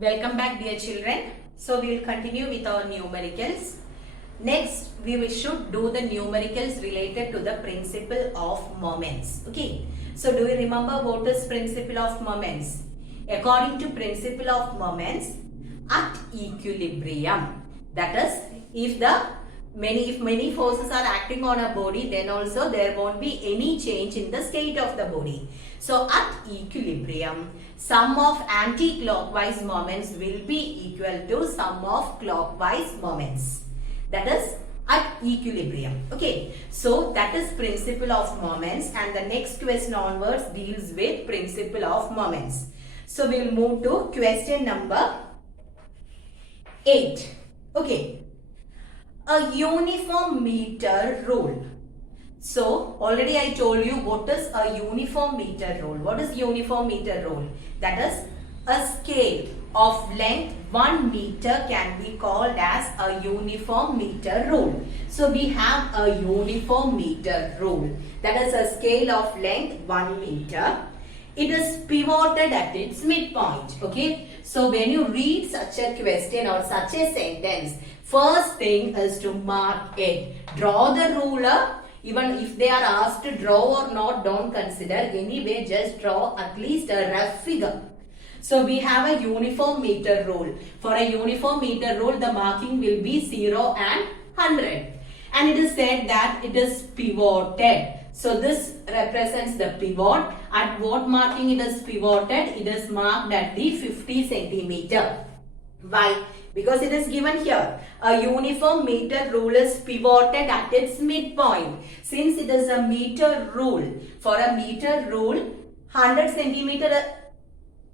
Welcome back, dear children. So we will continue with our numericals. Next, we should do the numericals related to the principle of moments. Okay. So do you remember what is principle of moments? According to principle of moments, at equilibrium. That is, if many forces are acting on a body, then also there won't be any change in the state of the body. So at equilibrium, sum of anti-clockwise moments will be equal to sum of clockwise moments. That is at equilibrium. Okay. So that is principle of moments, and the next question onwards deals with principle of moments. So we will move to question number 8. Okay. A uniform meter rule. So already I told you what is a uniform meter rule. What is uniform meter rule? That is a scale of length 1 meter can be called as a uniform meter rule. So we have a uniform meter rule. That is a scale of length 1 meter. It is pivoted at its midpoint. Okay. So when you read such a question or such a sentence, first thing is to mark it. Draw the ruler. Even if they are asked to draw or not, don't consider. Anyway, just draw at least a rough figure. So we have a uniform meter rule. For a uniform meter rule, the marking will be 0 and 100. And it is said that it is pivoted. So this represents the pivot. At what marking it is pivoted? It is marked at the 50 centimeter. Why? Because it is given here. A uniform meter rule is pivoted at its midpoint. Since it is a meter rule, for a meter rule, 100 centimeter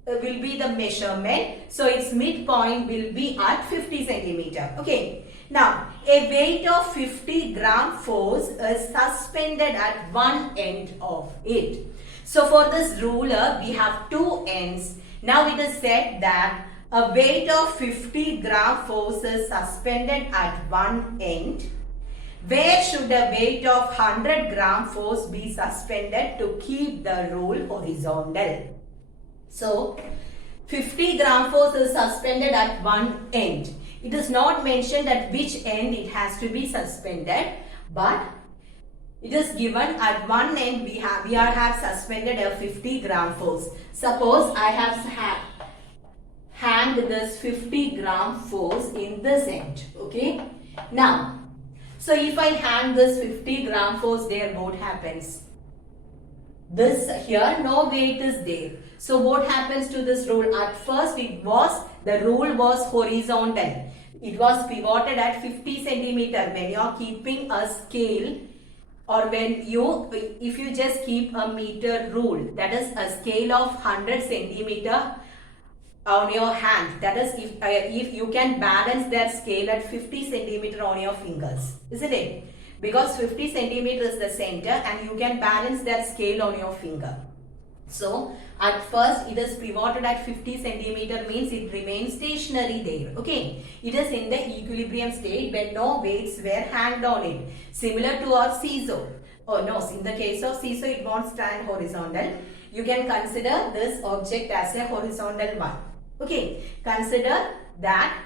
will be the measurement. So its midpoint will be at 50 centimeter. Okay. Now, a weight of 50 gram force is suspended at one end of it. So for this ruler, we have two ends. Now it is said that a weight of 50 gram force is suspended at one end. Where should a weight of 100 gram force be suspended to keep the rule horizontal? So 50 gram force is suspended at one end. It is not mentioned at which end it has to be suspended, but it is given at one end we have suspended a 50 gram force. Suppose I have hanged this 50 gram force in this end. Okay. Now, so if I hang this 50 gram force there, what happens? This here, no weight is there. So what happens to this rule? At first the rule was horizontal. It was pivoted at 50 centimeter. When you are keeping a scale, or if you just keep a meter rule, that is a scale of 100 centimeter on your hand. That is if you can balance that scale at 50 centimeter on your fingers, isn't it? Because 50 centimeter is the center and you can balance that scale on your finger. So at first it is pivoted at 50 centimeter, means it remains stationary there. Okay. It is in the equilibrium state when no weights were hanged on it. Similar to our seesaw. Oh no, in the case of seesaw it won't stand horizontal. You can consider this object as a horizontal one. Okay. Consider that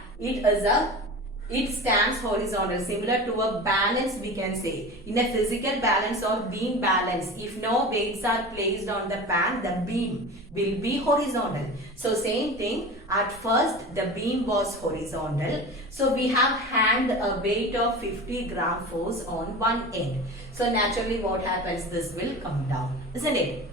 it stands horizontal, similar to a balance, we can say. In a physical balance or beam balance, if no weights are placed on the pan, the beam will be horizontal. So same thing, at first the beam was horizontal. So we have hanged a weight of 50 gram force on one end. So naturally what happens? This will come down, isn't it?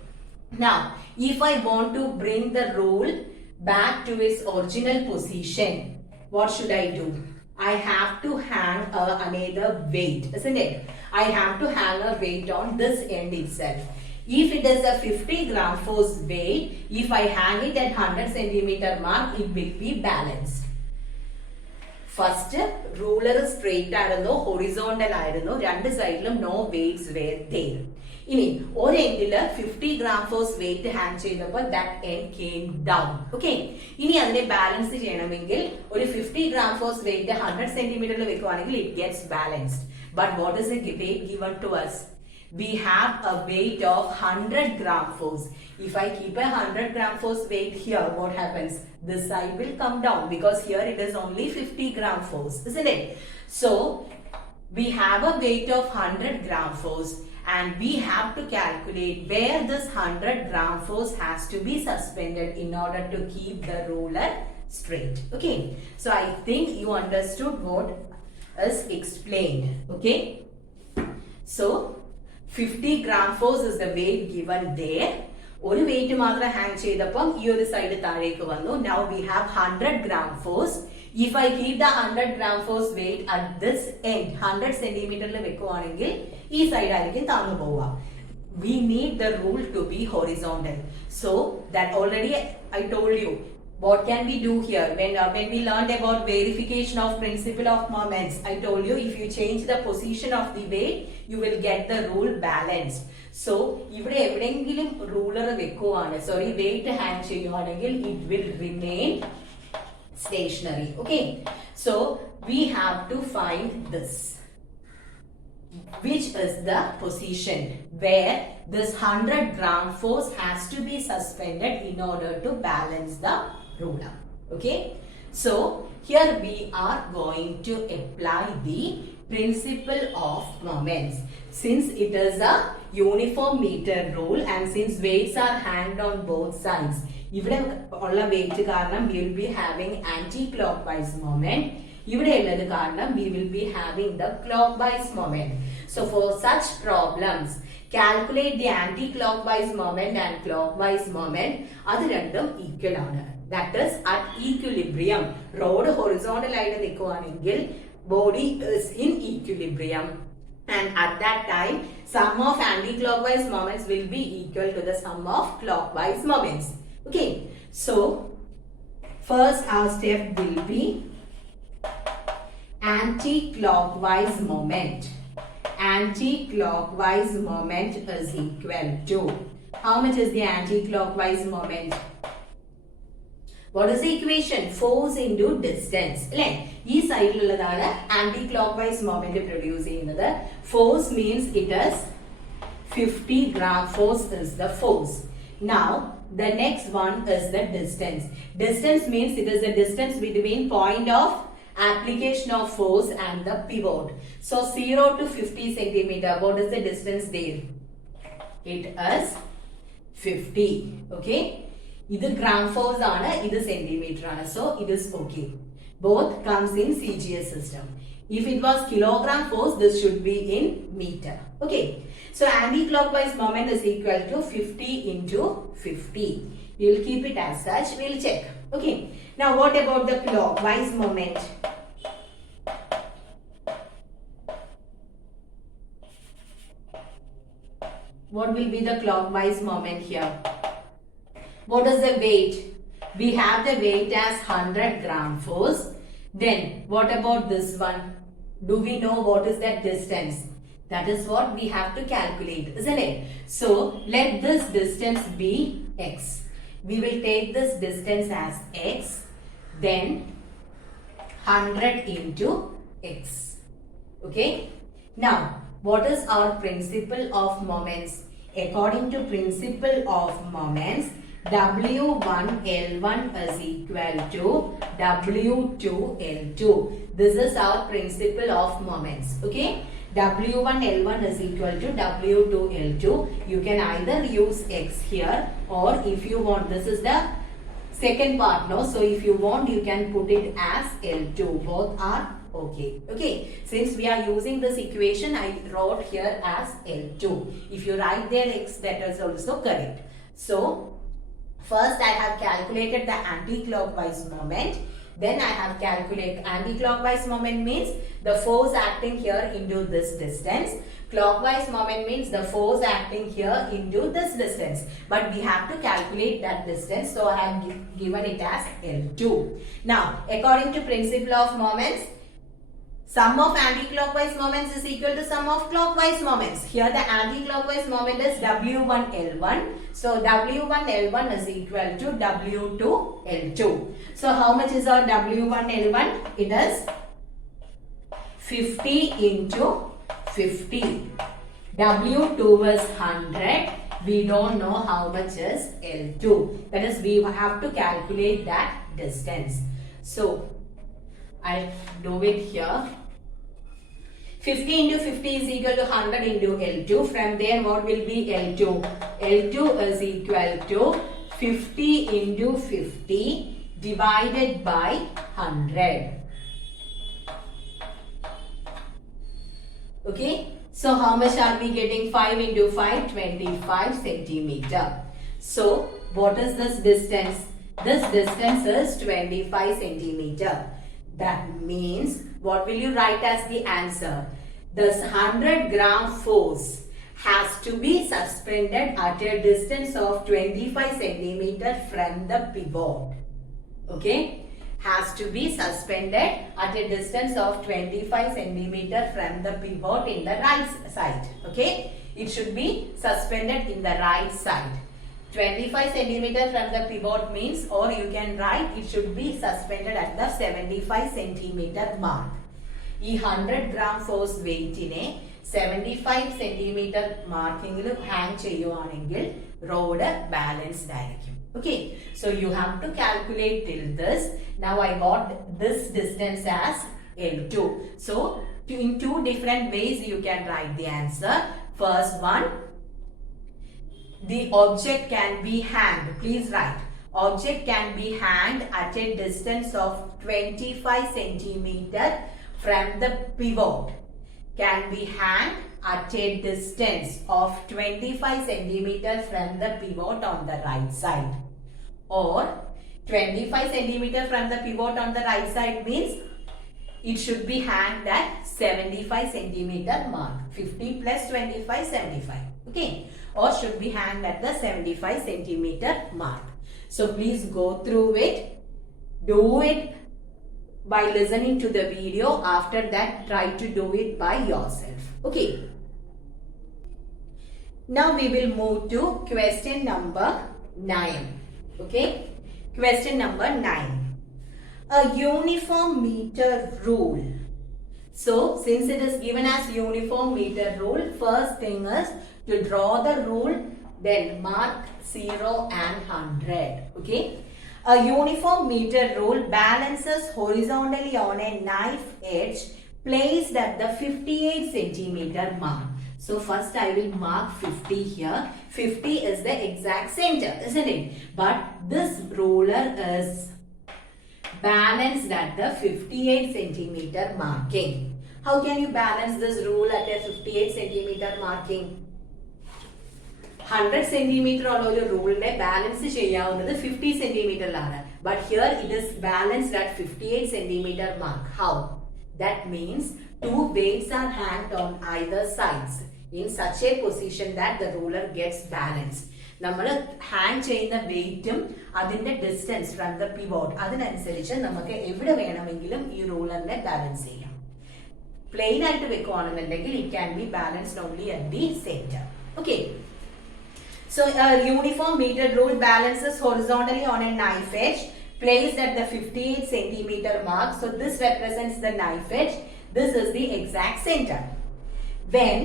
Now, if I want to bring the rule back to its original position, what should I do? I have to hang another weight, isn't it? I have to hang a weight on this end itself. If it is a 50 gram force weight, if I hang it at 100 centimeter mark, it will be balanced. First, ruler is straight ആയിരുന്നു, horizontal ആയിരുന്നു, രണ്ട് സൈഡിലും no weights were there. ഇനി ഒരു എൻഡില് 50 gram force weight hang ചെയ്തപ്പോൾ that end came down. Okay. ഇനി അതിനെ balance ചെയ്യണമെങ്കിൽ ഒരു 50 gram force weight 100 centimeter വെക്കുവാണെങ്കിൽ it gets balanced. But what is the weight given to us? we have a weight of 100 gram force. If I keep a 100 gram force weight here, what happens? This side will come down because here it is only 50 gram force, isn't it? So we have a weight of 100 gram force and we have to calculate where this 100 gram force has to be suspended in order to keep the roller straight. Okay, so I think you understood what is explained. Okay, so 50 gram force is the weight given there. ഒരു wait മാത്രം hang ചെയ്തപ്പം ഈ ഒരു side താഴേക്ക് വന്നു. Now we have 100 gram force. If I keep the 100 gram force weight at this end 100 centimeterൽ വെക്കുവാണെങ്കിൽ ഈ side ആയിരിക്കും താന്നു പോവുക. We need the rule to be horizontal. So that already I told you. What can we do here? When we learned about verification of principle of moments, I told you if you change the position of the weight, you will get the rule balanced. So, ഇവിടെ എവിടെയെങ്കിലും ruler വെക്കുവാണ്, sorry, weight hang ചെയ്യുവാണെങ്കിൽ it will remain stationary. Okay, so we have to find this, which is the position where this 100 gram force has to be suspended in order to balance the ruler. Okay, so here we are going to apply the principle of moments. Since it is a uniform meter rule and since weights are hanged on both sides, ഇവിടെ ഉള്ള weight കാരണം we will be having anti-clockwise moment. ഇവിടെ ഉള്ളത് കാരണം we will be having the clockwise moment. So for such problems, calculate the anti-clockwise moment and clockwise moment. അത് രണ്ടും equal ആണ്. That is at equilibrium. Road horizontal ആയിട്ട് നിൽക്കുവാണെങ്കിൽ body is in equilibrium. And at that time, sum of anti-clockwise moments will be equal to the sum of clockwise moments. Okay, so first our step will be anti-clockwise moment. Anti-clockwise moment is equal to, how much is the anti-clockwise moment? What is the equation? Force into distance. ഈ സൈഡിലുള്ളതാണ് anti clockwise moment produce ചെയ്യുന്നത്. Force means it is 50 gram force is the force. Now the next one is the distance. Distance means it is the distance between point of application of force and the pivot. So 0 to 50 centimeter. What is the distance there? It is 50. Okay. This gram force ആണ്, ഇത് centimeter ആണ്. So it is okay. Both comes in CGS system. If it was kilogram force, this should be in meter. Okay. So anti-clockwise moment is equal to 50 into 50. We will keep it as such. We will check. Okay. Now what about the clockwise moment? What will be the clockwise moment here? What is the weight? We have the weight as 100 gram force. Then what about this one? Do we know what is that distance? That is what we have to calculate, isn't it? So let this distance be x. We will take this distance as x. Then 100 into x. Okay. Now what is our principle of moments? According to principle of moments, W1 L1 is equal to W2 L2. This is our principle of moments. Okay, W1 L1 is equal to W2 L2. You can either use x here, or if you want, this is the second part, no? So if you want, you can put it as L2. Both are okay. Okay, since we are using this equation, I wrote here as L2. If you write there x, that is also correct. So first I have calculated the anti-clockwise moment. Then I have calculated anti-clockwise moment means the force acting here into this distance. Clockwise moment means the force acting here into this distance. But we have to calculate that distance. So I have given it as L2. Now according to principle of moments, sum of anti-clockwise moments is equal to sum of clockwise moments. Here the anti-clockwise moment is W1 L1. So W1 L1 is equal to W2 L2. So how much is our W1 L1? It is 50 into 50. W2 is 100. We don't know how much is L2. That is, we have to calculate that distance. So, I'll do it here. 50 into 50 is equal to 100 into L2. From there, what will be L2? L2 is equal to 50 into 50 divided by 100. Okay. So, how much are we getting? 5 into 5, 25 centimeter. So, what is this distance? This distance is 25 centimeter. That means, what will you write as the answer? This 100 gram force has to be suspended at a distance of 25 centimeter from the pivot. Okay? Has to be suspended at a distance of 25 centimeter from the pivot in the right side. Okay? It should be suspended in the right side. 25 centimeter from the pivot means, or you can write, it should be suspended at the 75 centimeter mark. This 100 gram force weight in 75 centimeter marking hang cheyyuvanengil road balanced direction. Okay, so you have to calculate till this. Now I got this distance as L2. So in two different ways you can write the answer. First one, the object can be hanged. Please write. Object can be hanged at a distance of 25 centimeter from the pivot. Can be hanged at a distance of 25 centimeter from the pivot on the right side. Or 25 centimeter from the pivot on the right side means it should be hanged at 75 centimeter mark. 50 plus 25, 75. Okay. Or should be hanged at the 75 centimeter mark. So please go through it. Do it by listening to the video. After that, try to do it by yourself. Okay. Now we will move to question number 9. Okay. Question number 9. A uniform meter rule. So, since it is given as uniform meter rule, first thing is to draw the rule, then mark 0 and 100. Okay. A uniform meter rule balances horizontally on a knife edge placed at the 58 centimeter mark. So first I will mark 50 here. 50 is the exact center, isn't it? But this ruler is balanced at the 58 centimeter marking. How can you balance this rule at a 58 centimeter marking? 100 centimeter or rule balance 50 centimeter. But here it is balanced at 58 centimeter mark. How? That means two weights are hanged on either sides in such a position that the ruler gets balanced. നമ്മൾ hang ചെയ്യുന്ന വെയിറ്റും അതിന്റെ distance from the pivot അതിനനുസരിച്ച് നമുക്ക് എവിടെ വേണമെങ്കിലും ഈ റൂളറിനെ balance ചെയ്യാം. പ്ലെയിൻ ആയിട്ട് വെക്കുകയാണെന്നുണ്ടെങ്കിൽ it can be balanced only at the centre. Okay. So a uniform meter rule balances horizontally on a knife edge placed at the 58 centimeter mark. So this represents the knife edge. This is the exact center. When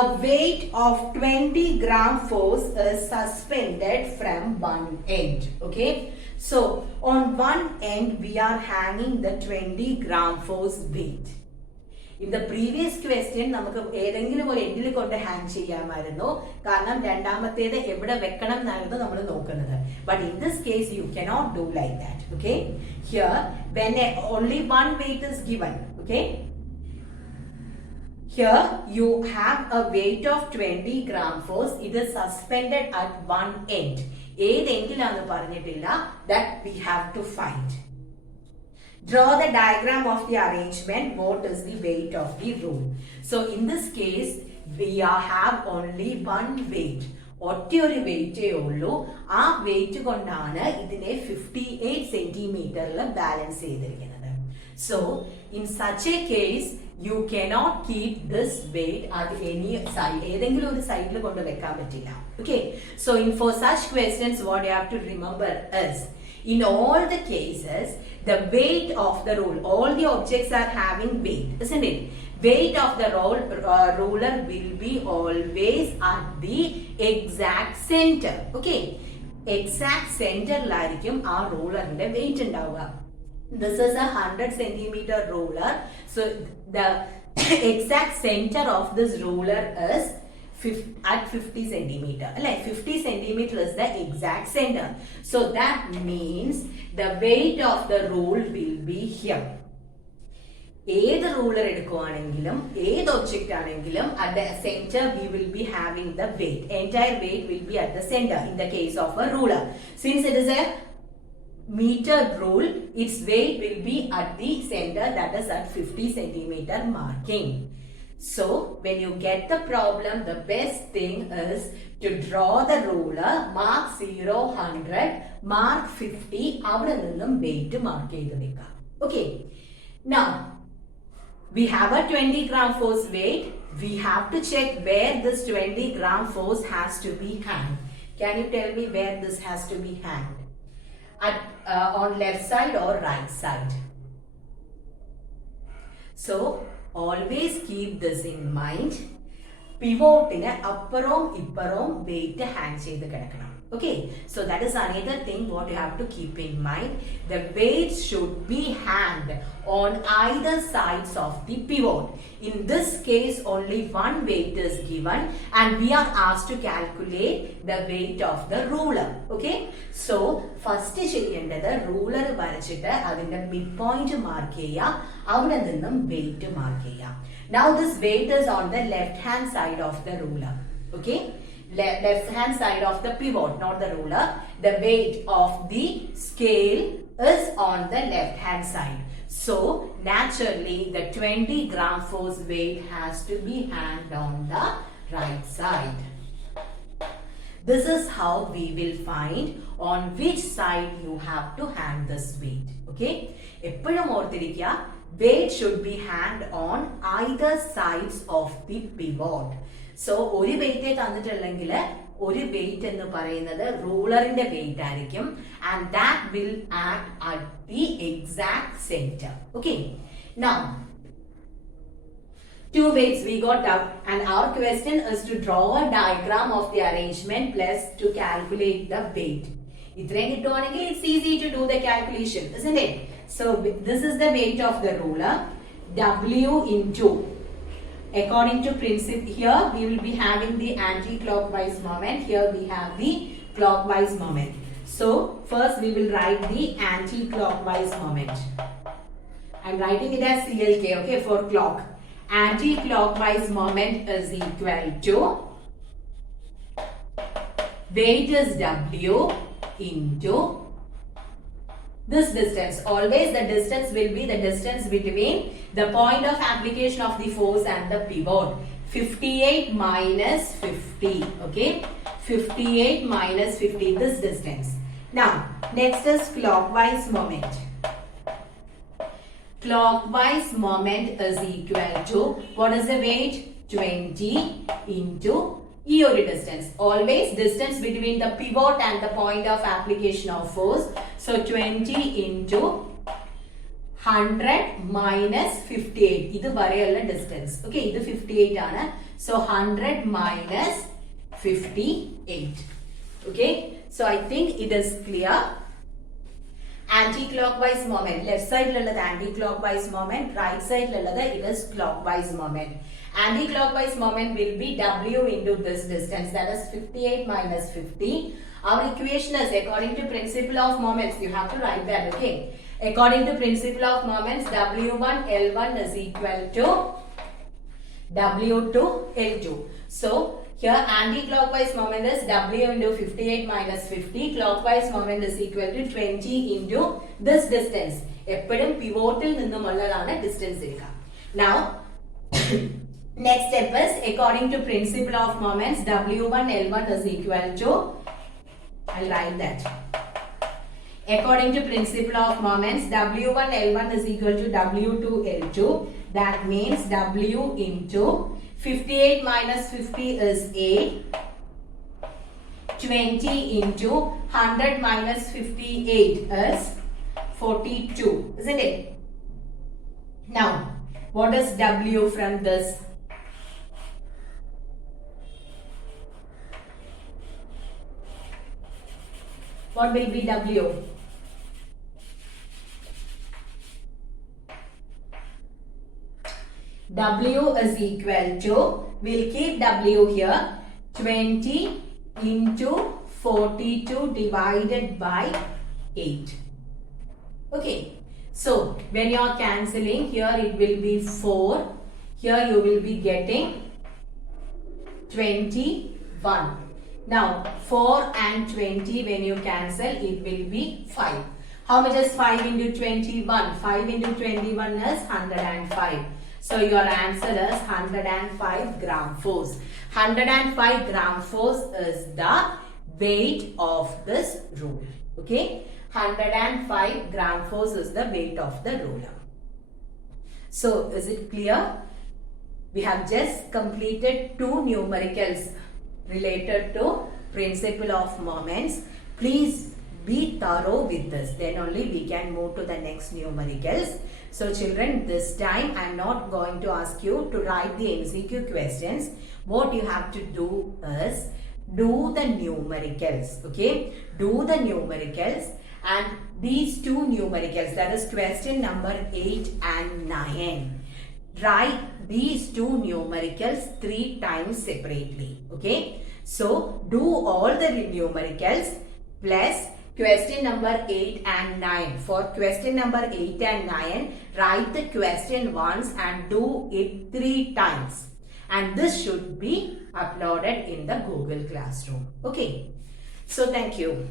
a weight of 20 gram force is suspended from one end. Okay. So on one end we are hanging the 20 gram force weight. In the previous question, നമുക്ക് ഏതെങ്കിലും ഒരു എൻഡിൽ കൊണ്ട് hang ചെയ്യാമായിരുന്നു. കാരണം രണ്ടാമത്തേത് എവിടെ വെക്കണം എന്നായിരുന്നു നമ്മൾ നോക്കുന്നത്. But in this case, you cannot do like that. Okay? Here, when only one weight is given. Okay? Here, you have a weight of 20 gram force. It is suspended at one end. ഏത് എൻഡിലാണെന്ന് പറഞ്ഞിട്ടില്ല. That we have to find. Draw the diagram of the arrangement. What is the weight of the rule? So in this case, we have only one weight. ഒറ്റ ഒരു വെയിറ്റേ ഉള്ളൂ. ആ wait കൊണ്ടാണ് ഇതിനെ 58 സെന്റിമീറ്ററിൽ balance ചെയ്തിരിക്കുന്നത്. So in such a case, you cannot keep this weight at any side. ഏതെങ്കിലും ഒരു സൈഡിൽ കൊണ്ട് വെക്കാൻ പറ്റില്ല. Okay. So for such questions, what you have to remember is In all the cases, the weight of the roll, all the objects are having weight, isn't it? Weight of the ruler will be always at the exact center. Okay, exact center larikkum aa ruler inde weight undavuka. This is a 100 centimeter ruler. So the exact center of this ruler is at 50 centimeter. Like 50 centimeter is the exact center. So that means the weight of the roll will be here. ഏത് ruler എടുക്കുവാണെങ്കിലും ഏത് object ആണെങ്കിലും at the center we will be having the weight. Entire weight will be at the center in the case of a ruler. Since it is a meter rule, its weight will be at the center, that is at 50 centimeter marking. So when you get the problem, the best thing is to draw the ruler, mark 0, 100, mark 50, avada ninnum weight mark cheyidu vekka. Okay, now we have a 20 gram force weight. We have to check where this 20 gram force has to be hanged. Can you tell me where this has to be hanged? At on left side or right side? So always keep this in mind. Pivot ine apparom ipparom weight hang cheyidu kedakkanam. Okay, so that is another thing what you have to keep in mind. The weight should be hanged on either sides of the pivot. In this case, only one weight is given and we are asked to calculate the weight of the ruler. Okay, so first cheyyendadu ruler varachittu adinte midpoint mark cheya, avade ninnum weight mark cheya. Now this weight is on the left hand side of the ruler. Okay, left hand side of the pivot, not the ruler. The weight of the scale is on the left hand side. So naturally the 20 gram force weight has to be hanged on the right side. This is how we will find on which side you have to hang this weight. Okay, eppozhum orthirikka, weight should be hanged on either sides of the pivot. So ഒരു wait തന്നിട്ടുണ്ടെങ്കിൽ ഒരു wait എന്ന് പറയുന്നത് റൂളറിന്റെ wait ആയിരിക്കും and that will act at the exact center. Okay, now two weights we got up and our question is to draw a diagram of the arrangement plus to calculate the weight. ഇത്രയും കിട്ടുവാണെങ്കിൽ it's easy to do the calculation, isn't it? So this is the weight of the ruler, W into, according to principle, here we will be having the anti-clockwise moment, here we have the clockwise moment. So first we will write the anti-clockwise moment. I am writing it as CLK, okay, for clock. Anti-clockwise moment is equal to, weight is W into this distance. Always the distance will be the distance between the point of application of the force and the pivot. 58 minus 50. Okay, 58 minus 50, this distance. Now next is clockwise moment. Clockwise moment is equal to, what is the weight? 20 into ഈ ഒരു distance. Always distance between the pivot and the point of application of force. So 20 into 100 minus 58. ഇത് വരെയുള്ള distance. Okay, ഇത് 58 ആണ്. So 100 minus 58. Okay, so I think it is clear. Anti-clockwise moment, left side lulladu anti-clockwise moment, right side lulladu it is clockwise moment. Anti-clockwise moment will be W into this distance, that is 58 minus 50. Our equation is according to principle of moments. You have to write that. Okay, according to principle of moments, W1 L1 is equal to W2 L2. So here anti-clockwise moment is W into 58 minus 50. Clockwise moment is equal to 20 into this distance. എപ്പോഴും പിവോട്ടിൽ നിന്നുമുള്ളതാണ് distance എടുക്കുക. Now next step is according to principle of moments, W1 L1 is equal to, I'll write that. According to principle of moments, W1 L1 is equal to W2 L2. That means W into 58 minus 50 is 8. 20 into 100 minus 58 is 42, isn't it? Now, what is W from this? What will be W? W is equal to, we'll keep W here, 20 into 42 divided by 8. Okay, so when you are cancelling, here it will be 4, here you will be getting 21. Now 4 and 20 when you cancel, it will be 5. How much is 5 into 21? 5 into 21 is 105. So your answer is 105 gram force. 105 gram force is the weight of this roller. Okay, 105 gram force is the weight of the roller. So is it clear? We have just completed 2 numericals related to principle of moments. Please be thorough with this, then only we can move to the next numericals. So children, this time I am not going to ask you to write the MCQ questions. What you have to do is do the numericals. Okay, do the numericals, and these 2 numericals, that is question number 8 and 9. Write these 2 numericals 3 times separately. Okay, so do all the numericals plus question number 8 and 9. For question number 8 and 9, write the question once and do it 3 times. And this should be uploaded in the Google Classroom. Okay, so thank you.